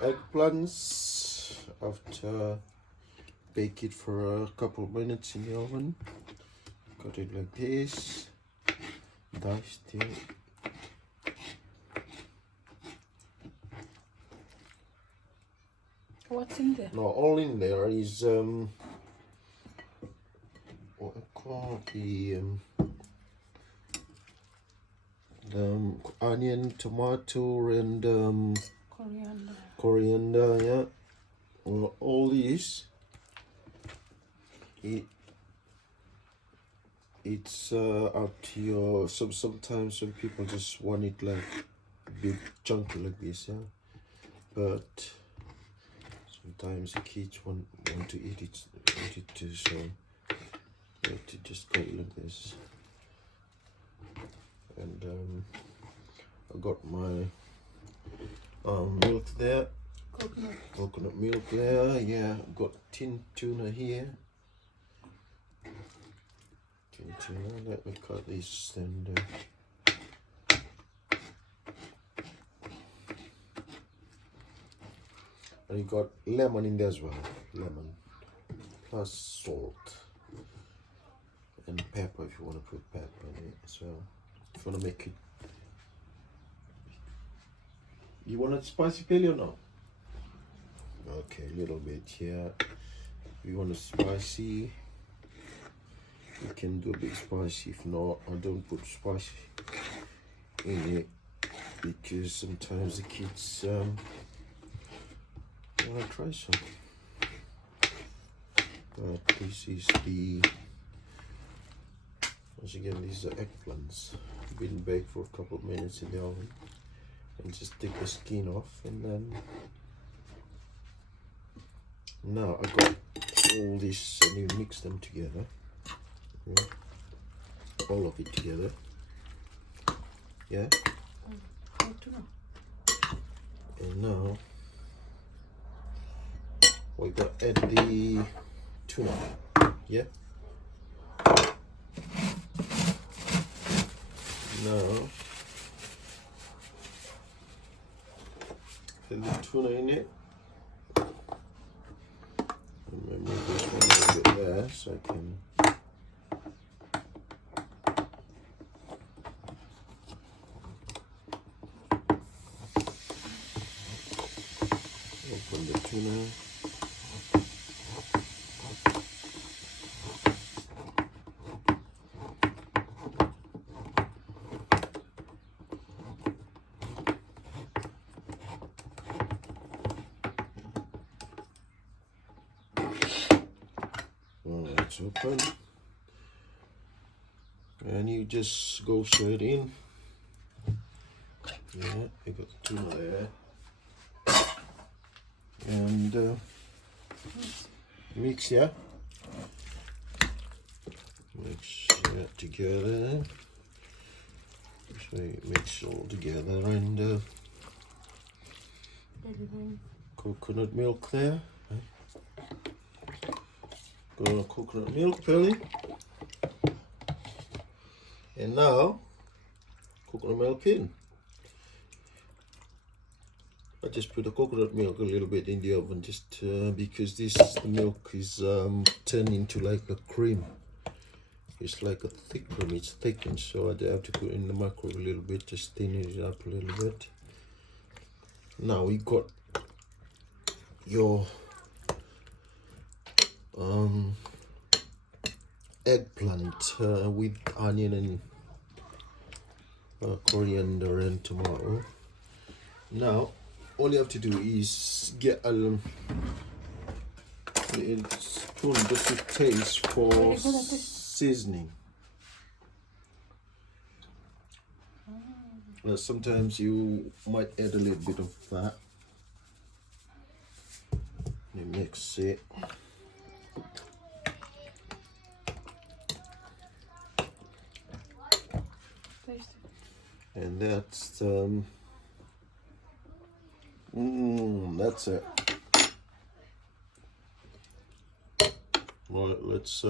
eggplants after bake it for a couple of minutes in the oven. Cut it like this, diced it. What's in there? No, all in there is what I call the onion, tomato, and coriander. Yeah, all these. It's up to your. Sometimes some people just want it like big chunky like this. Yeah, but sometimes the kids want to eat it too, so you have to just cut it like this. And I got my milk there, coconut milk there. Yeah, I've got tin tuna here. Tin tuna. Let me cut this and. And you got lemon in there as well, lemon, plus salt and pepper if you want to put pepper in it. So if you want to make it, you want it spicy Peli or no? Okay, a little bit here. If you want it spicy, you can do a bit spicy. If not, I don't put spicy in it because sometimes the kids I'll try some. But this is the, once again, these are eggplants. Been baked for a couple of minutes in the oven. And just take the skin off, and then now I got all this and you mix them together. Yeah. All of it together. Yeah. And now we got to add the tuna. Yeah. Now put the tuna in it. And move this one a little bit there so I can. Open the tuna. It's open, and you just go straight in. Yeah, you got the tuna there, and mix, yeah. Mix that together. So you mix all together, and coconut milk there. Got a coconut milk Peli, and now coconut milk in. I just put the coconut milk a little bit in the oven just because the milk is turned into like a cream. It's like a thick cream, it's thickened, so I have to put it in the microwave a little bit, just thin it up a little bit. Now we got your eggplant with onion and coriander and tomato. Now all you have to do is get a little spoon just to taste for seasoning. Sometimes you might add a little bit of that. You mix it. And that's it. Right, let's